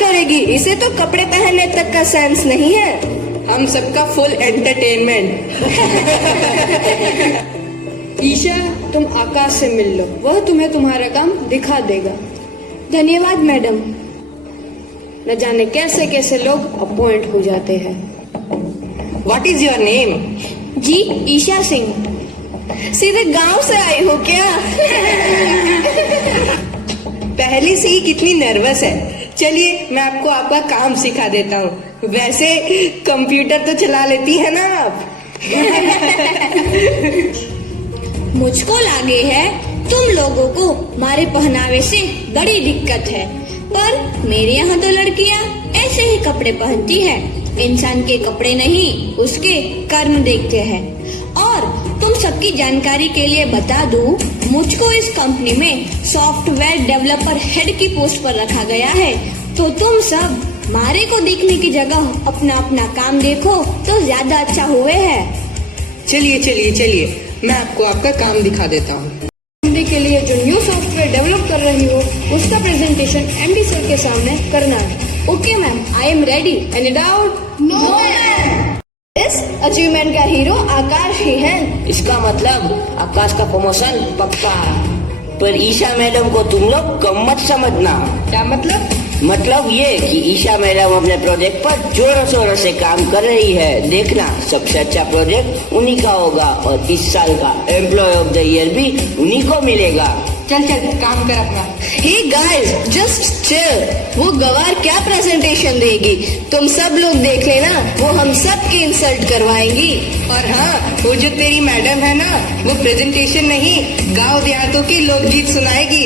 करेगी? इसे तो कपड़े पहनने तक का सेंस नहीं है। हम सबका फुल एंटरटेनमेंट। ईशा, तुम आकाश से मिल लो, वह तुम्हें तुम्हारा काम दिखा देगा। धन्यवाद मैडम। न जाने कैसे कैसे लोग अपॉइंट हो जाते हैं। What is your name? जी, ईशा सिंह। सीधे गांव से आई हो क्या? पहले से ही कितनी नर्वस है। चलिए मैं आपको आपका काम सिखा देता हूँ। वैसे कंप्यूटर तो चला लेती है ना आप? मुझको लगे है तुम लोगों को हमारे पहनावे से बड़ी दिक्कत है, पर मेरे यहाँ तो लड़कियाँ ऐसे ही कपड़े पहनती है। इंसान के कपड़े नहीं, उसके कर्म देखते हैं। और तुम सबकी जानकारी के लिए बता दूं, मुझको इस कंपनी में सॉफ्टवेयर डेवलपर हेड की पोस्ट पर रखा गया है। तो तुम सब मारे को देखने की जगह अपना अपना काम देखो तो ज्यादा अच्छा हुए है। चलिए चलिए चलिए, मैं आपको आपका काम दिखा देता हूँ। कंपनी के लिए जो न्यू सॉफ्टवेयर डेवलप कर रही हो, उसका प्रेजेंटेशन एमडी सर के सामने करना है। Okay ma'am, I am ready. Any doubt? No ma'am. इस अचीवमेंट का हीरो आकाश ही है। इसका मतलब आकाश का प्रमोशन पक्का। पर ईशा मैडम को तुम लोग कम मत समझना। क्या मतलब? मतलब ये कि ईशा मैडम अपने प्रोजेक्ट पर जोरों शोरों से काम कर रही है। देखना, सबसे अच्छा प्रोजेक्ट उन्हीं का होगा और इस साल का एम्प्लॉय ऑफ द ईयर भी उन्हीं को मिलेगा। चल चल काम कर अपना। Hey guys, just chill. वो गवार क्या प्रेजेंटेशन देगी, तुम सब लोग देख लेना। वो हम सब की इंसल्ट करवाएंगी। और हाँ, वो जो तेरी मैडम है ना, वो प्रेजेंटेशन नहीं, गांव देहातों की लोकगीत सुनाएगी।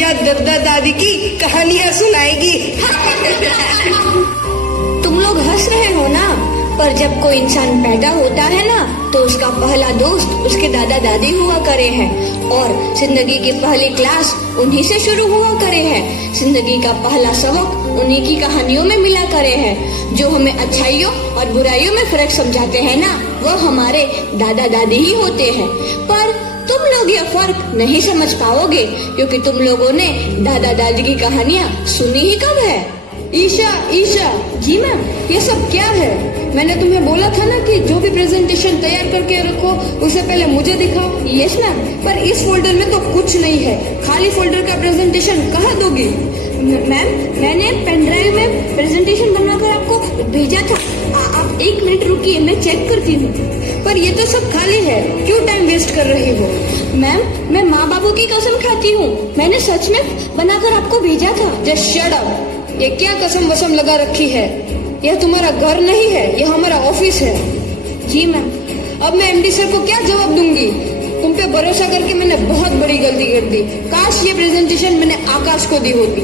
या दादा दादी की कहानियाँ सुनाएगी। तुम लोग हंस रहे हो ना, पर जब कोई इंसान पैदा होता है ना, तो उसका पहला दोस्त उसके दादा दादी हुआ करे हैं, और जिंदगी की पहली क्लास उन्हीं से शुरू हुआ करे हैं। जिंदगी का पहला सबक उन्हीं की कहानियों में मिला करे हैं। जो हमें अच्छाइयों और बुराइयों में फर्क समझाते हैं ना, वो हमारे दादा दादी ही होते हैं। पर तुम लोग ये फर्क नहीं समझ पाओगे, क्योंकि तुम लोगों ने दादा दादी की कहानियाँ सुनी ही कब है। ईशा, ईशा। जी मैम। ये सब क्या है? मैंने तुम्हें बोला था ना कि जो भी प्रेजेंटेशन तैयार करके रखो उसे पहले मुझे दिखाओ। Yes ma'am. पर इस फोल्डर में तो कुछ नहीं है। खाली फोल्डर का प्रेजेंटेशन कहाँ दोगी? मैम, मैंने पेन ड्राइव में प्रेजेंटेशन बनाकर आपको भेजा था। आप एक मिनट रुकिए, मैं चेक करती हूँ। पर ये तो सब खाली है, क्यों टाइम वेस्ट कर रही हो? मैम, मैं माँ बाबू की कसम खाती हूँ, मैंने सच में बनाकर आपको भेजा था। Just shut up. ये क्या कसम वसम लगा रखी है? यह तुम्हारा घर नहीं है, यह हमारा ऑफिस है। जी मैम। अब मैं एमडी सर को क्या जवाब दूंगी? तुम पे भरोसा करके मैंने बहुत बड़ी गलती कर दी। काश ये प्रेजेंटेशन मैंने आकाश को दी होती।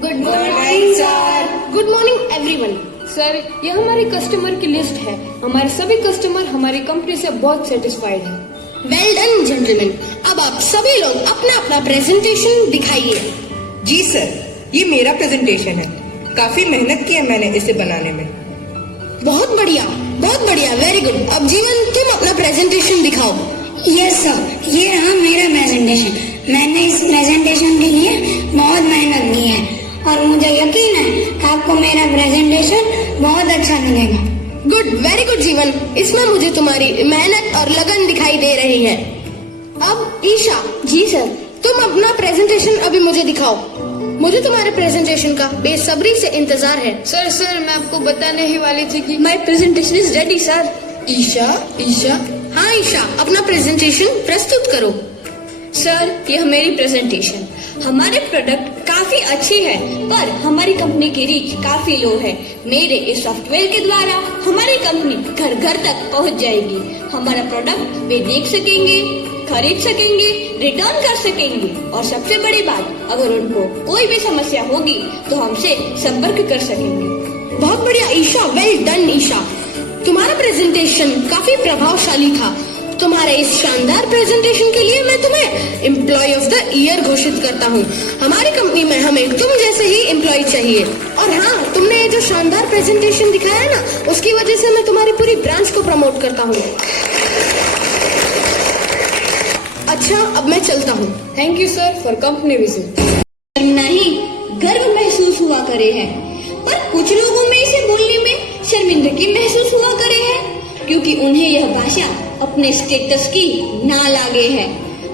Good morning sir. Good morning everyone. Sir, यह हमारी कस्टमर की लिस्ट है। हमारे सभी कस्टमर हमारी कंपनी से बहुत सेटिस्फाइड हैं। Well done gentleman. अब आप सभी लोग अपना अपना प्रेजेंटेशन दिखाइए। जी सर, ये मेरा प्रेजेंटेशन है। काफी मेहनत की है मैंने इसे बनाने में। बहुत बढ़िया, बहुत बढ़िया, वेरी गुड। अब जीवन, तुम अपना प्रेजेंटेशन दिखाओ। यस सर, ये रहा मेरा प्रेजेंटेशन। मैंने इस प्रेजेंटेशन के लिए बहुत मेहनत की है और मुझे यकीन है आपको मेरा प्रेजेंटेशन बहुत अच्छा लगेगा। गुड, वेरी गुड जीवन। इसमें मुझे तुम्हारी मेहनत और लगन दिखाई दे रही है। अब ईशा। जी सर। तुम अपना प्रेजेंटेशन अभी मुझे दिखाओ। मुझे तुम्हारे प्रेजेंटेशन का बेसब्री से इंतजार है। सर, मैं आपको बताने ही वाली थी कि my presentation is ready sir. Isha, Isha. हाँ ईशा, अपना प्रेजेंटेशन प्रस्तुत करो। सर, यह मेरी प्रेजेंटेशन। हमारे प्रोडक्ट काफी अच्छी है, पर हमारी कंपनी की रीच काफी लो है। मेरे इस सॉफ्टवेयर के द्वारा हमारी कंपनी घर घर तक पहुंच जाएगी। हमारा प्रोडक्ट वे देख सकेंगे, खरीद सकेंगे, रिटर्न कर सकेंगे, और सबसे बड़ी बात, अगर उनको कोई भी समस्या होगी तो हमसे संपर्क कर सकेंगे। बहुत बढ़िया ईशा, वेल डन ईशा। तुम्हारा प्रेजेंटेशन काफी प्रभावशाली था। तुम्हारे इस शानदार प्रेजेंटेशन के लिए मैं तुम्हें एम्प्लॉय ऑफ द ईयर घोषित करता हूँ। हमारी कंपनी में हमें तुम जैसे ही एम्प्लॉय चाहिए। और हाँ, तुमने ये जो शानदार प्रेजेंटेशन दिखाया है ना, उसकी वजह से मैं तुम्हारी पूरी ब्रांच को प्रमोट करता हूँ। अच्छा, अच्छा अब मैं चलता हूँ। Thank you sir for company visit. नहीं, गर्व महसूस हुआ करे है, पर कुछ लोगों में इसे बोलने में शर्मिंदगी महसूस हुआ करे है, क्योंकि उन्हें यह भाषा अपने स्टेटस की ना लागे है।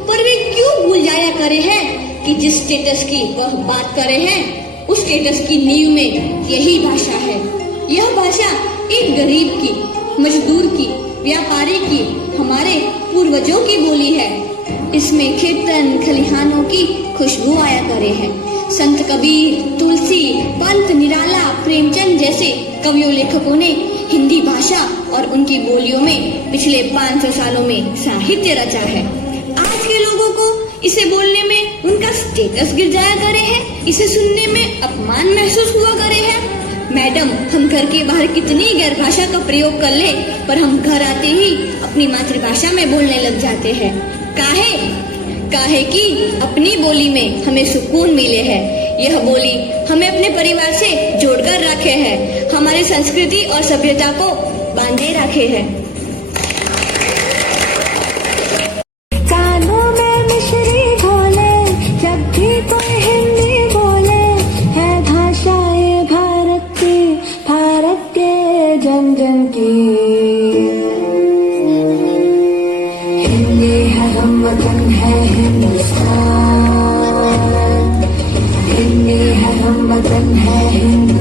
पर वे क्यों भूल जाया करे है कि जिस स्टेटस की वह बात करे है, उस स्टेटस की नींव में यही भाषा है। यह भाषा एक गरीब की, मजदूर की, व्यापारी की, हमारे पूर्वजों की बोली है। इसमें कीर्तन खलिहानों की खुशबू आया करे है। संत कबीर, तुलसी, पंत निराला, प्रेमचंद जैसे कवियों लेखकों ने हिंदी भाषा और उनकी बोलियों में पिछले 500 सालों में साहित्य रचा है। आज के लोगों को इसे बोलने में उनका स्टेटस गिर जाया करे है, इसे सुनने में अपमान महसूस हुआ करे है। मैडम, हम घर के बाहर कितनी गैर भाषा का प्रयोग कर ले, पर हम घर आते ही अपनी मातृभाषा में बोलने लग जाते हैं। काहे कि अपनी बोली में हमें सुकून मिले है। यह बोली हमें अपने परिवार से जोड़कर रखे है, हमारी संस्कृति और सभ्यता को बांधे रखे है। कानों में मिश्री घोले जब भी कोई हिंदी बोले, है भाषा ये भारत के जन जन की। हिंदी है हम वतन है हिंदुस्तान, हिंदी है हम वतन है हिंदुस्तान।